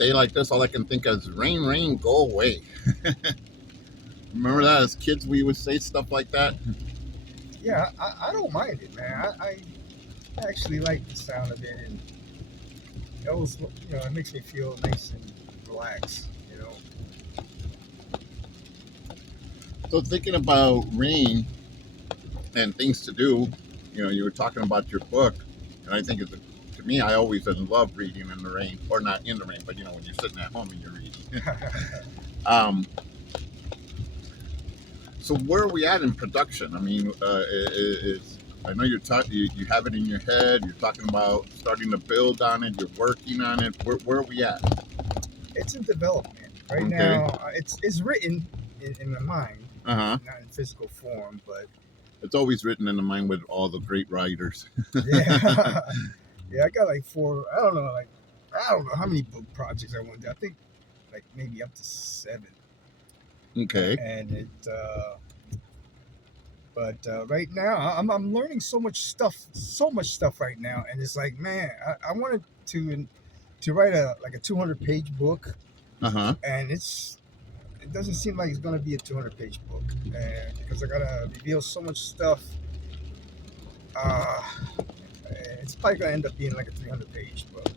day like this, all I can think is rain, rain, go away. Remember that as kids, we would say stuff like that. Yeah, I don't mind it, man. I actually like the sound of it, and it was, it makes me feel nice and relaxed, So thinking about rain and things to do, you were talking about your book, and I think to me, I always love reading in the rain, or not in the rain, but when you're sitting at home and you're reading. um, so where are we at in production? I mean, I know you have it in your head. You're talking about starting to build on it. You're working on it. Where are we at? It's in development right Okay. now. It's written in my mind, Uh huh. not in physical form, but It's always written in the mind with all the great writers. yeah, yeah. I got like four. I don't know how many book projects I want to do. I think like maybe up to 7. Okay. And but right now I'm learning so much stuff right now, and it's like, man, I wanted to write a 200-page book, Uh huh. and it doesn't seem like it's gonna be a 200-page book, and because I gotta reveal so much stuff. Uh, it's probably gonna end up being like a 300-page book,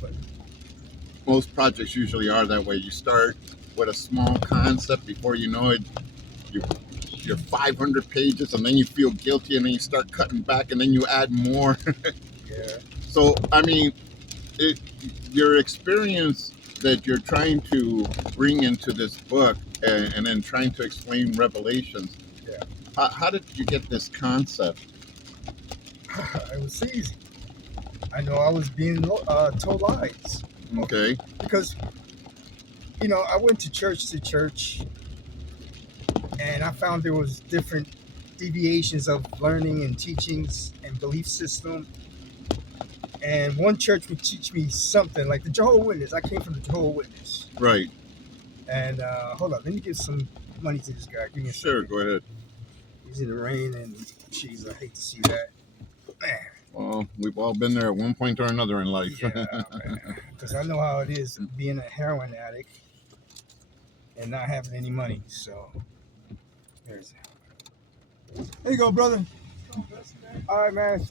but Most projects usually are that way. You start with a small concept. Before you know it, you you're 500 pages, and then you feel guilty, and then you start cutting back, and then you add more. yeah. So I mean, it, your experience that you're trying to bring into this book, and then trying to explain Revelations. Yeah. How did you get this concept? It was easy. I know I was being told lies Okay. because I went to church, and I found there was different deviations of learning and teachings and belief system. And one church would teach me something like the Jehovah's Witness. I came from the Jehovah's Witness. Right. And hold on, let me give some money to this guy. Give me a Sure. second. Go ahead. He's in the rain, and jeez, I hate to see that. Man. Well, we've all been there at one point or another in life. Yeah, man. Because I know how it is being a heroin addict and not having any money. So there's. There you go, brother. All right, man.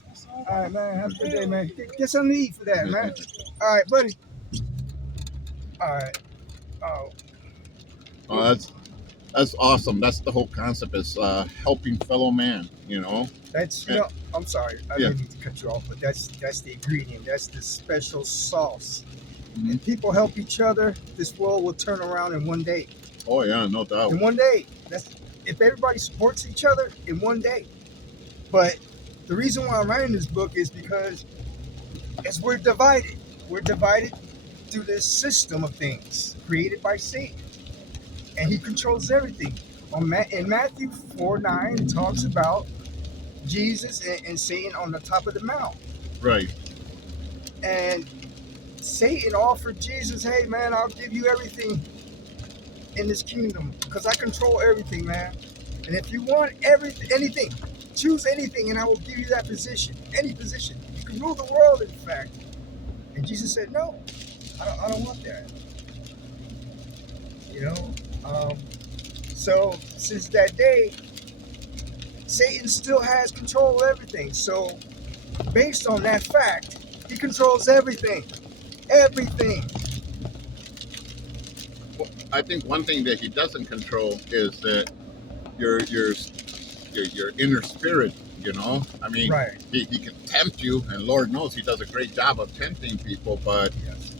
All right, man. Have a good day, man. Get something to eat for that, man. All right, buddy. All right. Oh. Oh, that's awesome. That's the whole concept, is helping fellow man. That's I'm sorry, I didn't mean to cut you off, but that's the ingredient. That's the special sauce. Mm-hmm. If people help each other, this world will turn around in one day. Oh yeah, no doubt. In one day. That's if everybody supports each other in one day. But the reason why I'm writing this book is because we're divided. We're divided through this system of things created by Satan, and he controls everything. In Matthew 4:9, it talks about Jesus and Satan on the top of the mount. Right. And Satan offered Jesus, hey, man, I'll give you everything in this kingdom because I control everything, man. And if you want anything, choose anything, and I will give you that position, any position. You can rule the world, in fact. And Jesus said, no, I don't want that. So since that day, Satan still has control of everything. So based on that fact, he controls everything. Everything. Well, I think one thing that he doesn't control is that your inner spirit. I mean, right. He can tempt you, and Lord knows he does a great job of tempting people. But yes.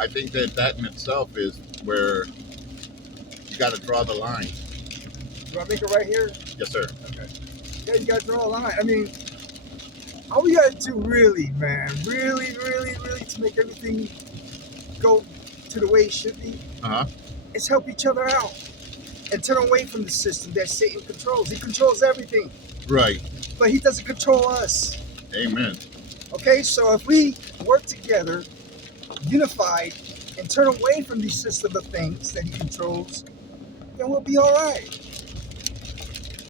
I think that in itself is where you got to draw the line. Do I make it right here? Yes, sir. Okay. Yeah, you got to draw a line. I mean, all we got to do really, man, really, really, really, to make everything go to the way it should be, is help each other out and turn away from the system that Satan controls. He controls everything. Right. But he doesn't control us. Amen. Okay, so if we work together, unified, and turn away from these system of things that he controls, then we'll be all right.